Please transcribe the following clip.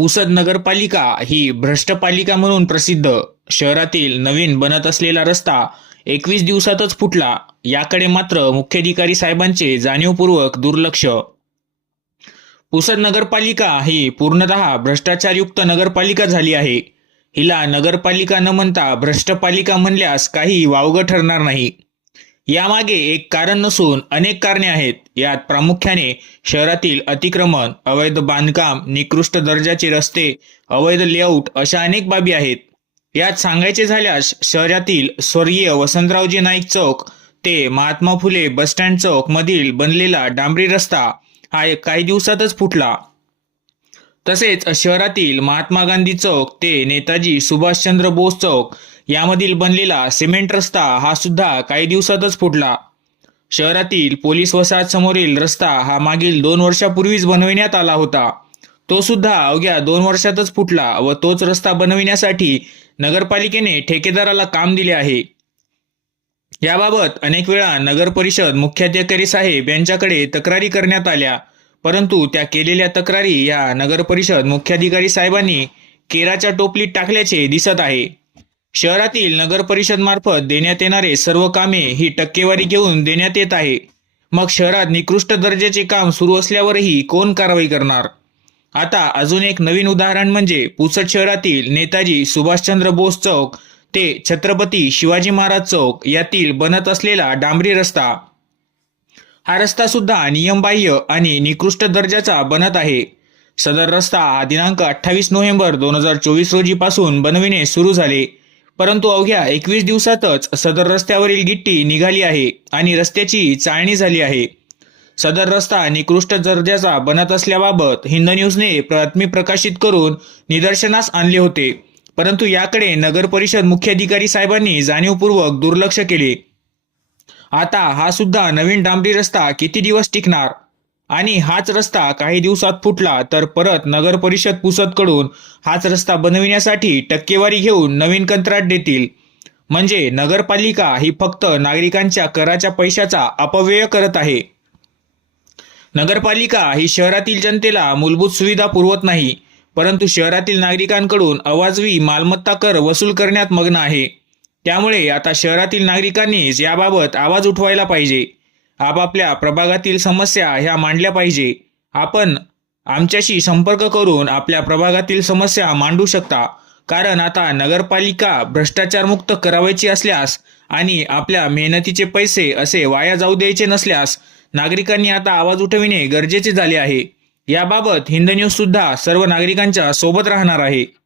पुसद नगरपालिका ही भ्रष्ट पालिका म्हणून प्रसिद्ध. शहरातील नवीन बनत असलेला रस्ता एकवीस दिवसातच फुटला. याकडे मात्र मुख्याधिकारी साहेबांचे जाणीवपूर्वक दुर्लक्ष. पुसद नगरपालिका ही पूर्णतः भ्रष्टाचारयुक्त नगरपालिका झाली आहे. हिला नगरपालिका न म्हणता भ्रष्ट पालिका म्हणल्यास काही वावगं ठरणार नाही. यामागे एक कारण नसून अनेक कारणे आहेत. यात प्रामुख्याने शहरातील अतिक्रमण अवैध बांधकाम निकृष्ट दर्जाचे रस्ते अवैध लेआउट अशा अनेक बाबी आहेत. यात सांगायचे झाल्यास शहरातील स्वर्गीय वसंतरावजी नाईक चौक ते महात्मा फुले बसस्टँड चौक मधील बनलेला डांबरी रस्ता हा एक काही दिवसातच फुटला. तसेच शहरातील महात्मा गांधी चौक ते नेताजी सुभाषचंद्र बोस चौक यामधील बनलेला सिमेंट रस्ता हा सुद्धा काही दिवसातच फुटला. शहरातील पोलीस वसाहत समोरील रस्ता हा मागील दोन वर्षापूर्वीच बनविण्यात आला होता. तो सुद्धा अवघ्या दोन वर्षातच फुटला व तोच रस्ता बनविण्यासाठी नगरपालिकेने ठेकेदाराला काम दिले आहे. याबाबत अनेक वेळा नगर परिषद मुख्याधिकारी साहेब यांच्याकडे तक्रारी करण्यात आल्या परंतु त्या केलेल्या तक्रारी या नगर परिषद मुख्याधिकारी साहेबांनी केराच्या टोपलीत टाकल्याचे दिसत आहे. शहरातील नगर परिषद मार्फत देण्यात येणारे सर्व कामे ही टक्केवारी घेऊन देण्यात येत आहे. मग शहरात निकृष्ट दर्जाचे काम सुरू असल्यावरही कोण कारवाई करणार? आता अजून एक नवीन उदाहरण म्हणजे पुसद शहरातील नेताजी सुभाषचंद्र बोस चौक ते छत्रपती शिवाजी महाराज चौक यातील बनत असलेला डांबरी रस्ता. हा रस्ता सुद्धा नियमबाह्य आणि निकृष्ट दर्जाचा बनत आहे. सदर रस्ता हा दिनांक अठ्ठावीस नोव्हेंबर दोन हजार चोवीस रोजी पासून बनविणे सुरू झाले. परंतु अवघ्या एकवीस दिवसातच सदर रस्त्यावरील गिट्टी निघाली आहे आणि रस्त्याची चाळणी झाली आहे. सदर रस्ता निकृष्ट दर्जाचा बनत असल्याबाबत हिंद न्यूजने बातमी प्रकाशित करून निदर्शनास आणले होते. परंतु याकडे नगर परिषद मुख्याधिकारी साहेबांनी जाणीवपूर्वक दुर्लक्ष केले. आता हा सुद्धा नवीन डांबरी रस्ता किती दिवस टिकणार? आणि हाच रस्ता काही दिवसात फुटला तर परत नगर परिषद पुसदकडून हाच रस्ता बनविण्यासाठी टक्केवारी घेऊन नवीन कंत्राट देतील. म्हणजे नगरपालिका ही फक्त नागरिकांच्या कराच्या पैशाचा अपव्यय करत आहे. नगरपालिका ही शहरातील जनतेला मूलभूत सुविधा पुरवत नाही परंतु शहरातील नागरिकांकडून अवाजवी मालमत्ता कर वसूल करण्यात मग्न आहे. त्यामुळे आता शहरातील नागरिकांनीच याबाबत आवाज उठवायला पाहिजे. आपापल्या प्रभागातील समस्या ह्या मांडल्या पाहिजे. आपण आमच्याशी संपर्क करून आपल्या प्रभागातील समस्या मांडू शकता. कारण आता नगरपालिका भ्रष्टाचारमुक्त करावायची असल्यास आणि आपल्या मेहनतीचे पैसे असे वाया जाऊ द्यायचे नसल्यास नागरिकांनी आता आवाज उठविणे गरजेचे झाले आहे. याबाबत हिंद न्यूज सुद्धा सर्व नागरिकांच्या सोबत राहणार आहे.